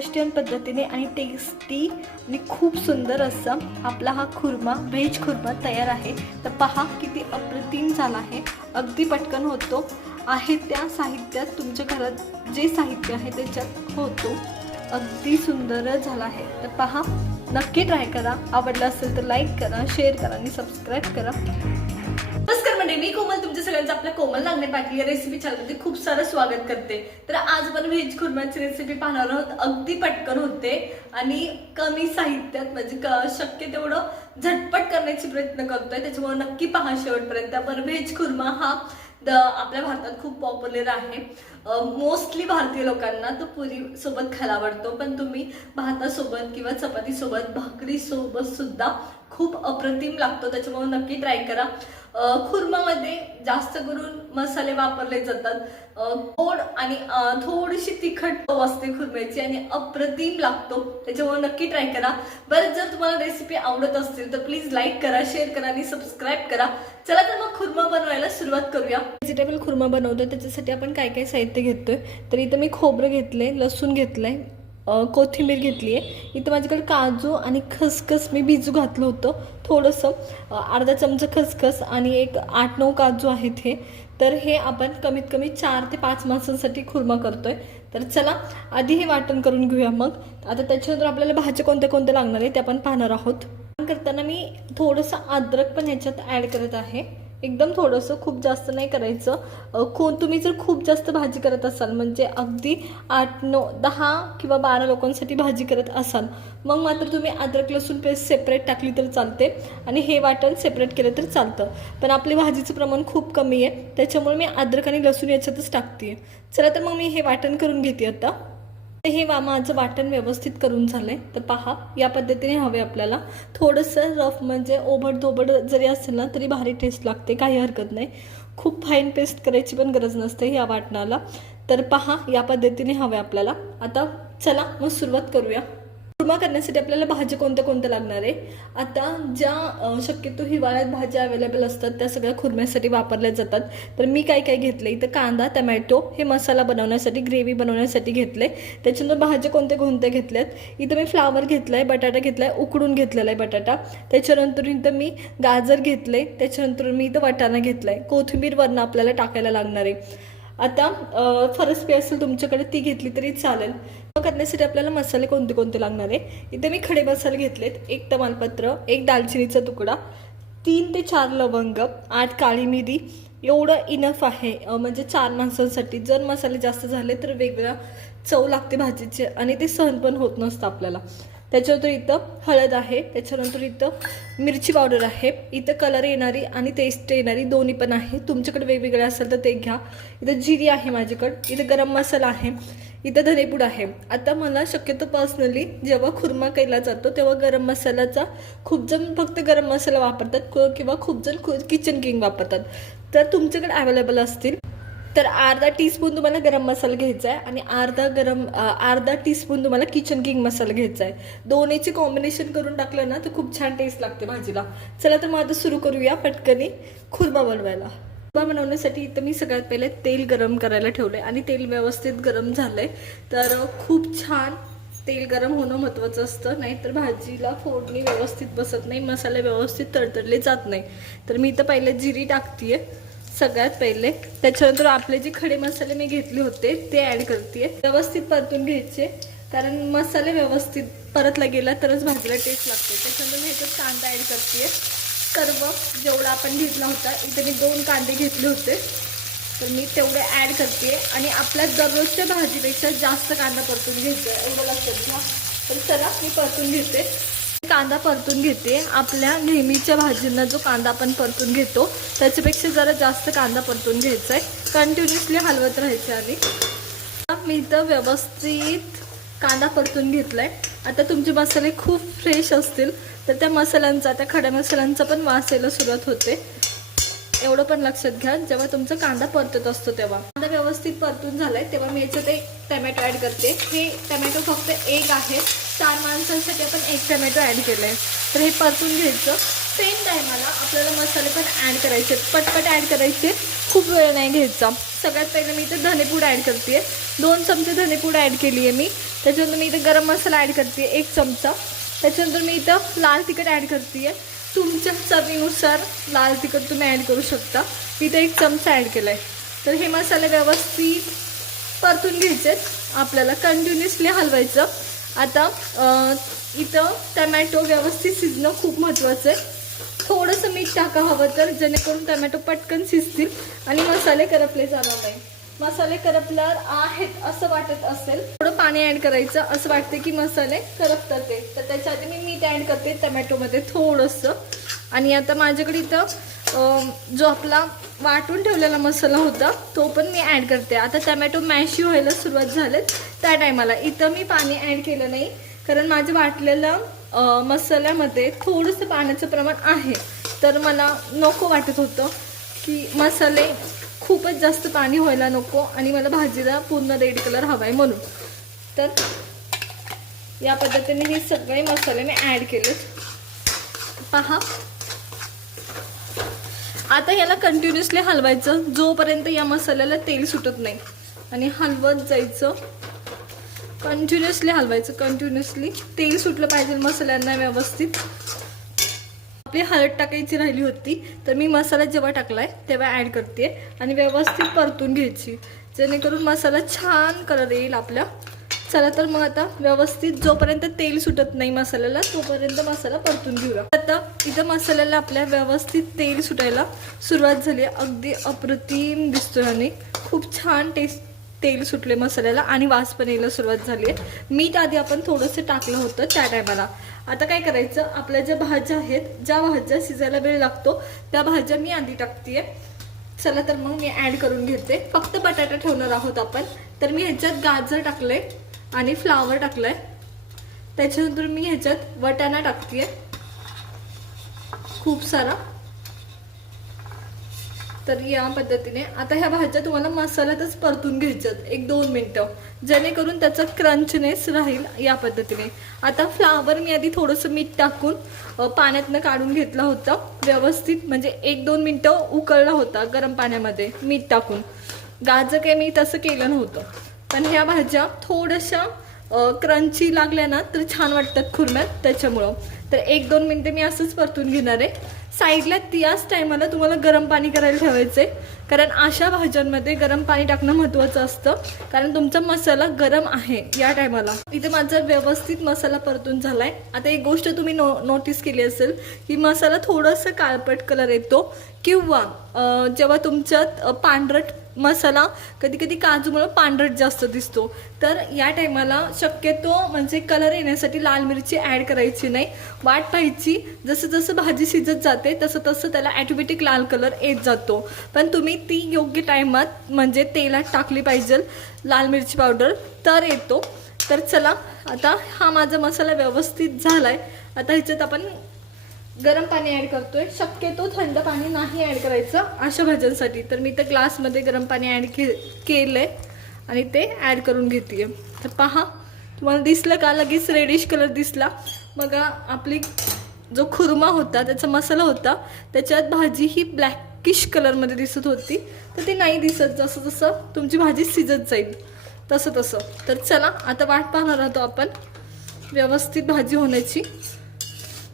महाराष्ट्रीयन पद्धतीने आणि टेस्टी आणि खूप सुंदर असं आपला हा खुर्मा व्हेज खुर्मा तयार आहे. तर पहा किती अप्रतिम झाला आहे. अगदी पटकन होतो. आहे त्या साहित्यात तुमच्या घरात जे साहित्य आहे त्याच्यात होतो. अगदी सुंदर झाला आहे. तर पहा नक्की ट्राय करा. आवडलं असेल तर लाईक करा शेअर करा आणि सबस्क्राईब करा. नमस्कार म्हणजे मी कोमल तुमच्या सगळ्यांचं आपल्या कोमल लागणे पाटील या रेसिपी चॅनलमध्ये खूप सारं स्वागत करते. तर आज पण व्हेज खुर्माची रेसिपी पाहणार आहोत. अगदी पटकन होते. आणि कमी साहित्यात म्हणजे क- शक्य तेवढं झटपट करण्याची प्रयत्न करतोय. त्याच्यामुळे नक्की पहा शेवटपर्यंत. पण व्हेज खुर्मा हा द आपल्या भारतात खूप पॉप्युलर आहे. मोस्टली भारतीय लोकांना तो पुरी सोबत खायला आवडतो पण तुम्ही भातासोबत किंवा चपातीसोबत भाकरीसोबत सुद्धा खूप अप्रतिम लागतो. त्याच्यामुळे नक्की ट्राय करा. खुर्मामध्ये जास्त करून मसाले वापरले जातात. गोड आणि थोडीशी तिखट चव असते खुर्म्याची आणि अप्रतिम लागतो. त्याच्यामुळे नक्की ट्राय करा. बरं जर तुम्हाला रेसिपी आवडत असतील तर प्लीज लाईक करा शेअर करा आणि सबस्क्राईब करा. चला तर मग खुर्मा बनवायला सुरुवात करूया. व्हेजिटेबल खुर्मा बनवतो त्याच्यासाठी आपण काय काय साहित्य ते घेतो आहे तर इथं मी खोबरं घेतलं आहे लसूण घेतलं आहे कोथिंबीर घेतली आहे इथं माझ्याकडे काजू आणि खसखस मी भिजू घातलं होतं थोडंसं. अर्धा चमचा खसखस आणि एक आठ नऊ काजू आहेत हे. तर हे आपण कमीत कमी चार ते पाच माणसांसाठी खुर्मा करतोय. तर चला आधी हे वाटण करून घेऊया मग. आता त्याच्यानंतर आपल्याला भाज्या कोणत्या कोणत्या लागणार आहे ते आपण पाहणार आहोत. करताना मी थोडंसं अद्रक पण ह्याच्यात ॲड करत आहे. एकदम थोडंसं खूप जास्त नाही करायचं. अ, तुम्ही जर खूप जास्त भाजी करत असाल म्हणजे अगदी आठ नऊ दहा किंवा बारा लोकांसाठी भाजी करत असाल मग मात्र तुम्ही अद्रक लसूण पेस्ट सेपरेट टाकली तर चालते आणि हे वाटण सेपरेट केलं तर चालतं. पण आपली भाजीचं प्रमाण खूप कमी आहे त्याच्यामुळे मी अद्रक आणि लसूण याच्यातच टाकते चला तर मग मी हे वाटण करून घेते आता. हे वा माझं वाटण व्यवस्थित करून झालं आहे तर पहा या पद्धतीने हवे आपल्याला. थोडंसं रफ म्हणजे ओबड जरी असेल ना तरी भारी टेस्ट लागते काही हरकत नाही. खूप फाईन पेस्ट करायची पण गरज नसते या वाटणाला. तर पहा या पद्धतीने हवे आपल्याला. आता चला मग सुरुवात करूया. कुर्मा करण्यासाठी आपल्याला भाज्या कोणत्या कोणत्या लागणार आहे? आता ज्या शक्यतो हिवाळ्यात भाज्या अवेलेबल असतात त्या सगळ्या खुरम्यासाठी वापरल्या जातात. तर मी काय काय घेतलं इथं कांदा टमॅटो हे मसाला बनवण्यासाठी ग्रेव्ही बनवण्यासाठी घेतले त्याच्यानंतर भाज्या कोणत्या कोणत्या घेतल्यात? इथं मी फ्लावर घेतला आहे बटाटा घेतला आहे उकडून घेतलेला आहे बटाटा. त्याच्यानंतर इथं मी गाजर घेतलं आहे त्याच्यानंतर मी इथं वाटाणा घेतला आहे कोथिंबीर वरनं आपल्याला टाकायला लागणार आहे. आता अ, फरसपी असेल तुमच्याकडे ती घेतली तरी चालेल. मग करण्यासाठी आपल्याला मसाले कोणते कोणते लागणार आहे? इथे मी खडे मसाले घेतलेत. एक तमालपत्र एक दालचिनीचा तुकडा तीन ते चार लवंग आठ काळी मिरी. एवढं इनफ आहे. म्हणजे चार माणसांसाठी. जर मसाले जास्त झाले तर वेगळा चव लागते भाजीचे आणि ते सहन पण होत नसतं आपल्याला. त्याच्यानंतर इथं हळद आहे त्याच्यानंतर इथं मिरची पावडर आहे. इथं कलर येणारी आणि टेस्ट येणारी दोन्ही पण आहे. तुमच्याकडे वेगवेगळे असेल तर ते घ्या. इथं जिरी आहे माझ्याकडं. इथं गरम मसाला आहे. इथं धनेपूड आहे. आता मला शक्यतो पर्सनली जेव्हा खुर्मा केला जातो तेव्हा गरम मसाल्याचा खूप जण फक्त गरम मसाला वापरतात किंवा खूप जण किचन किंग वापरतात. तर तुमच्याकडे अवेलेबल असतील. तर अर्धा टीस्पून तुम्हाला गरम मसाला घ्यायचा आहे आणि अर्धा गरम अर्धा टीस्पून तुम्हाला किचन किंग मसाला घ्यायचा आहे दोन्हीचे कॉम्बिनेशन करून टाकलं ना तर खूप छान टेस्ट लागते भाजीला. चला तर मग आता सुरू करूया पटकनी खुर्मा बनवायला. खुर्मा बनवण्यासाठी इथं मी सगळ्यात पहिले तेल गरम करायला ठेवलं आहे आणि तेल व्यवस्थित गरम झालं आहे तर खूप छान तेल गरम होणं महत्त्वाचं असतं नाहीतर भाजीला फोडणी व्यवस्थित बसत नाही मसाले व्यवस्थित तडतडले जात नाही. तर मी इथं पहिले जिरी टाकते आहे सगळ्यात पहिले. त्याच्यानंतर आपले जे खडे मसाले मी घेतले होते ते ऍड करते व्यवस्थित परतून घ्यायचे. कारण मसाले व्यवस्थित परतला गेला तरच भाजीला टेस्ट लागते. त्याच्यानंतर मी ह्याच्यात कांदा ऍड करते सर्व जेवढा आपण घेतला होता इथे मी दोन कांदे घेतले होते. तर मी तेवढे ऍड करते आणि आपल्या दररोजच्या भाजीपेक्षा जास्त कांदा परतून घ्यायचा एवढं लक्षात घ्या. तर चला मी परतून घेते. कांदा परतून घेते. आपल्या नेहमीच्या भाजींना जो कांदा आपण परतून घेतो त्याच्यापेक्षा जरा जास्त कांदा परतून घ्यायचा आहे. कंटिन्युअसली हलवत राहायचं आणि मी तर व्यवस्थित कांदा परतून घेतला आहे आता तुमचे मसाले खूप फ्रेश असतील तर त्या मसाल्यांचा त्या खड्या मसाल्यांचा पण वास यायला सुरुवात होते. एवढं पण लक्षात घ्या जेव्हा तुमचा कांदा परतत असतो तेव्हा. कांदा व्यवस्थित परतून झालाय तेव्हा मी याच्यात एक टमॅटो ॲड करते. हे टमॅटो फक्त एक आहे. चार माणसांसाठी आपण एक टमॅटो ॲड केलं आहे तर हे परतून घ्यायचं. सेम टायमाला आपल्याला मसाले पण ॲड करायचे पटपट ॲड करायचे खूप वेळ नाही घ्यायचा. सगळ्यात पहिले मी इथे धनेपूड ॲड करते दोन चमचे धनेपूड ॲड केली आहे मी. त्याच्यानंतर मी इथं गरम मसाला ॲड करते एक चमचा. त्याच्यानंतर मी इथं लाल तिखट ॲड करते तुमच्या चवीनुसार लाल तिखट तुम्ही ॲड करू शकता. इथं एक चमचा ॲड केला आहे तर हे मसाले व्यवस्थित परतून घ्यायचे आपल्याला कंटिन्युअसली हलवायचं. आता इथं टमॅटो व्यवस्थित शिजणं खूप महत्त्वाचं आहे. थोडंसं मीठ टाका हवं तर जेणेकरून टमॅटो पटकन शिजतील आणि मसाले करपले जाणार नाही. मसाले करपल्यावर आहेत असं वाटत असेल. थोडं पाणी ॲड करायचं असं वाटतं की मसाले करपतात ते. तर त्याच्या आधी मी मीठ ॲड करते टमॅटोमध्ये थोडंसं. आणि आता माझ्याकडे इथं जो आपला वाटून ठेवलेला मसाला होता तो पण मी ॲड करते. आता टमॅटो मॅशी व्हायला सुरुवात झालेत. त्या टायमाला इथं मी पाणी ॲड केलं नाही. कारण माझ्या वाटलेलं मसाल्यामध्ये थोडंसं पाण्याचं प्रमाण आहे. तर मला नको वाटत होतं की मसाले खूपच जास्त पाणी व्हायला नको आणि मला भाजीला पूर्ण रेड कलर हवा आहे म्हणून. तर या पद्धतीने हे सगळे मसाले मी ॲड केलेत. पहा. आता याला कंटिन्युअसली हलवायचं. जोपर्यंत या मसाल्याला तेल सुटत नाही. आणि हलवत जायचं. कंटिन्युअसली हलवायचं. कंटिन्युअसली तेल सुटलं पाहिजे मसाल्यांना व्यवस्थित. आपली हळद टाकायची राहिली होती तर मी मसाला जेव्हा टाकला आहे तेव्हा ॲड करते. आणि व्यवस्थित परतून घ्यायची. जेणेकरून मसाला छान कलर येईल आपल्या चला तर मग आता व्यवस्थित जोपर्यंत तेल सुटत नाही मसाल्याला तोपर्यंत मसाला परतून घेऊया. आता इथं मसाल्याला आपल्या व्यवस्थित तेल सुटायला सुरुवात झाली आहे. अगदी अप्रतिम दिसतोय आणि खूप छान टेस्ट तेल सुटले मसाल्याला आणि वास पण यायला सुरुवात झाली आहे. मीठ आधी आपण थोडंसं टाकलं होतं त्या टायमाला. आता काय करायचं? आपल्या ज्या भाज्या आहेत ज्या भाज्या शिजायला वेळ लागतो त्या भाज्या मी आधी टाकते चला तर मग मी ॲड करून घेते. फक्त बटाटा ठेवणार आहोत आपण. तर मी ह्याच्यात गाजर टाकलंय. आणि फ्लावर टाकलंय. त्याच्यानंतर मी ह्याच्यात वटाणा टाकते खूप सारा. तर या पद्धतीने. आता ह्या भाज्या तुम्हाला मसाल्यातच परतून घ्यायच्यात. एक दोन मिनटं. जेणेकरून त्याचा क्रंचनेस राहील या पद्धतीने. आता फ्लावर मी आधी थोडंसं मीठ टाकून पाण्यातनं काढून घेतला होता. व्यवस्थित म्हणजे एक दोन मिनटं उकळला होता गरम पाण्यामध्ये मीठ टाकून. गाजर काही मी तसं केलं नव्हतं. पण ह्या भाज्या थोड्याशा क्रंची लागल्या ना तर छान वाटतात खुरम्यात त्याच्यामुळं. तर एक दोन मिनटं मी असंच परतून घेणार आहे. साईडला त्याच टायमाला तुम्हाला गरम पाणी करायला ठेवायचं आहे कारण अशा भाज्यांमध्ये गरम पाणी टाकणं महत्त्वाचं असतं. कारण तुमचा मसाला गरम आहे या टायमाला. इथे माझा व्यवस्थित मसाला परतून झालाय. आता एक गोष्ट तुम्ही नो नोटीस केली असेल की मसाला थोडंसं काळपट कलर येतो. किंवा जेव्हा तुमच्यात पांढरट मसाला कधी कधी काजूमुळं पांढरट जास्त दिसतो. तर या टायमाला शक्यतो म्हणजे कलर येण्यासाठी लाल मिरची ॲड करायची नाही. वाट पाहायची जसं जसं भाजी शिजत जाते तसं तसं त्याला ॲटोमॅटिक लाल कलर येत जातो. पण तुम्ही ती योग्य टायमात म्हणजे तेलात टाकली पाहिजे लाल मिरची पावडर तर येतो. तर चला आता हा माझा मसाला व्यवस्थित झालाय. आता ह्याच्यात आपण गरम पाणी ॲड करतोय. शक्यतो थंड पाणी नाही ॲड करायचं अशा भाज्यांसाठी. तर मी तर ग्लासमध्ये गरम पाणी ॲड के केलंय आणि ते ॲड करून घेते तर पहा तुम्हाला दिसलं का? लगेच रेडिश कलर दिसला. मग आपली जो खुर्मा होता त्याचा मसाला होता त्याच्यात भाजी ही ब्लॅकिश कलरमध्ये दिसत होती. तर ती नाही दिसत. जसं जसं तुमची भाजी शिजत जाईल तसं तसं. तर चला आता वाट पाहणार आहोत आपण व्यवस्थित भाजी होण्याची.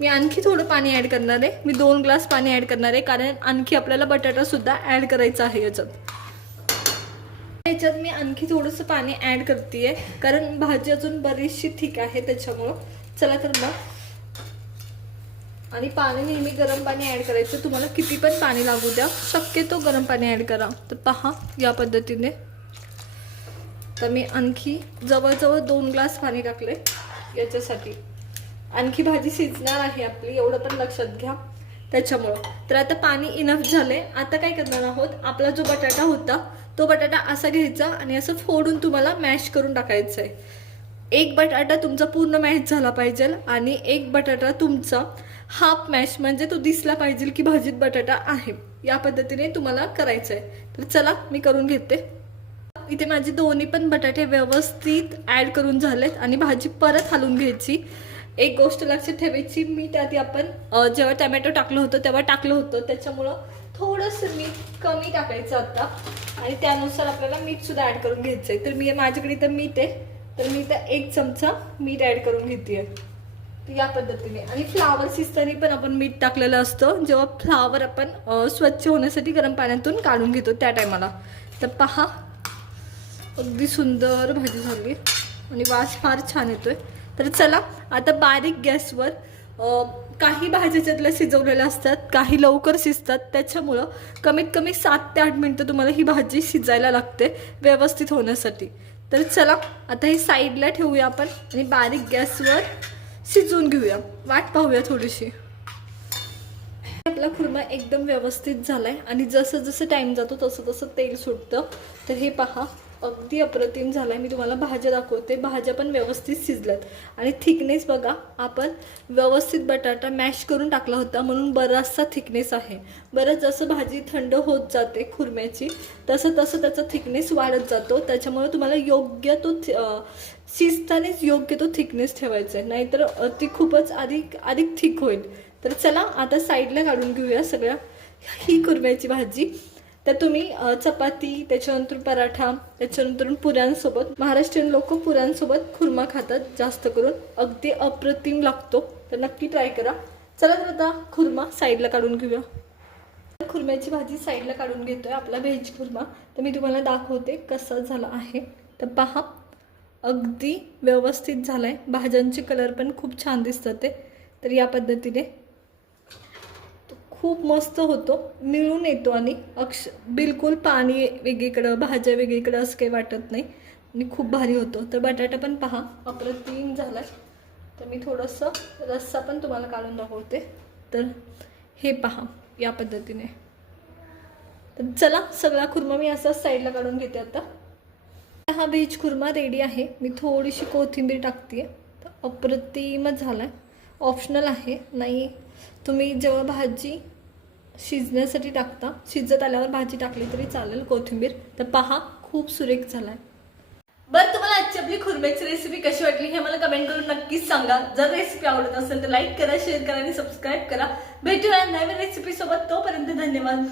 मी आणखी थोडं पाणी ॲड करणार आहे. मी दोन ग्लास पाणी ॲड करणार आहे कारण आणखी आपल्याला बटाटासुद्धा ॲड करायचा आहे याच्यात. याच्यात मी आणखी थोडंसं पाणी ॲड करते कारण भाजी अजून बरीचशी ठीक आहे त्याच्यामुळं. चला तर मग. आणि पाणी नेहमी गरम पाणी ॲड करायचं. तुम्हाला किती पण पाणी लागू द्या. शक्यतो गरम पाणी ॲड करा. तर पहा या पद्धतीने. तर मी आणखी जवळजवळ दोन ग्लास पाणी टाकले याच्यासाठी. आणखी भाजी शिजणार आहे आपली एवढं पण लक्षात घ्या. त्याच्यामुळं. तर आता पाणी इनफ झाले आता काय करणार आहोत? आपला जो बटाटा होता तो बटाटा असा घ्यायचा आणि असं फोडून तुम्हाला मॅश करून टाकायचं आहे एक बटाटा तुमचा पूर्ण मॅश झाला पाहिजे आणि एक बटाटा तुमचा हाफ मॅश म्हणजे तो दिसला पाहिजे की भाजीत बटाटा आहे. या पद्धतीने तुम्हाला करायचं आहे तर चला मी करून घेते. इथे माझे दोन्ही पण बटाटे व्यवस्थित ॲड करून झालेत आणि भाजी परत हलवून घ्यायची. एक गोष्ट लक्षात ठेवायची मीठ आधी आपण जेव्हा टमॅटो टाकलं होतं तेव्हा टाकलं होतं. त्याच्यामुळं थोडंसं मीठ कमी टाकायचं आता. आणि त्यानुसार आपल्याला मीठ सुद्धा ॲड करून घ्यायचं आहे तर मी माझ्याकडे इथं मीठ आहे. तर मी तर एक चमचा मीठ ऍड करून घेते या पद्धतीने. आणि फ्लावर शिजताना पण आपण मीठ टाकलेलं असतं. जेव्हा फ्लावर आपण स्वच्छ होण्यासाठी गरम पाण्यातून काढून घेतो त्या टायमाला तर पहा अगदी सुंदर भाजी झाली. आणि वास फार छान येतोय. तर चला आता बारीक गॅसवर काही भाज्याच्यातल्या शिजवलेल्या असतात काही लवकर शिजतात त्याच्यामुळं कमीत कमी सात ते आठ मिनटं तुम्हाला ही भाजी शिजायला लागते व्यवस्थित होण्यासाठी. तर चला आता ही साईडला ठेवूया आपण आणि बारीक गॅसवर शिजवून घेऊया. वाट पाहूया थोडीशी. आपला खुर्मा एकदम व्यवस्थित झाला आहे आणि जसं जसं टाईम जातो तसं तसं तेल सुटतं. तर हे पहा. अगदी अप्रतिम झालाय. मी तुम्हाला भाज्या दाखवते. भाज्या पण व्यवस्थित शिजल्यात. आणि थिकनेस बघा आपण व्यवस्थित बटाटा मॅश करून टाकला होता म्हणून बराचसा थिकनेस आहे. बरं जसं भाजी थंड होत जाते खुर्म्याची तसं तसं त्याचा थिकनेस वाढत जातो. त्याच्यामुळे तुम्हाला योग्य तो थि- शिजतानाच योग्य तो थिकनेस ठेवायचा आहे. नाहीतर ती खूपच अधिक अधिक थिक होईल. तर चला आता साईडला काढून घेऊया सगळ्या ही कुरम्याची भाजी. तर तुम्ही चपाती त्याच्यानंतर पराठा त्याच्यानंतर पुऱ्यांसोबत महाराष्ट्रीयन लोक पुऱ्यांसोबत खुर्मा खातात जास्त करून. अगदी अप्रतिम लागतो. तर नक्की ट्राय करा. चला तर आता खुर्मा साईडला काढून घेऊया. खुर्म्याची भाजी साईडला काढून घेतोय आपला व्हेज खुर्मा. तर मी तुम्हाला दाखवते कसा झाला आहे. तर पहा अगदी व्यवस्थित झाला आहे भाज्यांचे कलर पण खूप छान दिसतात ते. तर या पद्धतीने खूप मस्त होतो. मिळून येतो आणि अक्ष बिलकुल पाणी वेगळीकडं भाज्या वेगळीकडं असं काही वाटत नाही. आणि खूप भारी होतो. तर बटाटा पण पहा. अप्रतिम झाला. तर मी थोडंसं रस्सा पण तुम्हाला काढून दाखवते. तर हे पहा या पद्धतीने. तर चला सगळा खुर्मा मी असाच साईडला काढून घेते आता. हा व्हेज खुर्मा रेडी आहे. मी थोडीशी कोथिंबीर टाकते तर अप्रतिमच झाला आहे ऑप्शनल आहे. नाही तुम्ही जेव्हा भाजी शिजण्यासाठी टाकता. शिजत आल्यावर भाजी टाकली तरी चालेल. कोथिंबीर. तर पहा खूप सुरेख झालाय. बरं तुम्हाला आजची आपली खुरम्याची रेसिपी कशी वाटली हे मला कमेंट करून नक्कीच सांगा. जर रेसिपी आवडत असेल तर लाईक करा शेअर करा आणि सबस्क्राईब करा. भेटूया नवीन रेसिपी सोबत. तोपर्यंत धन्यवाद.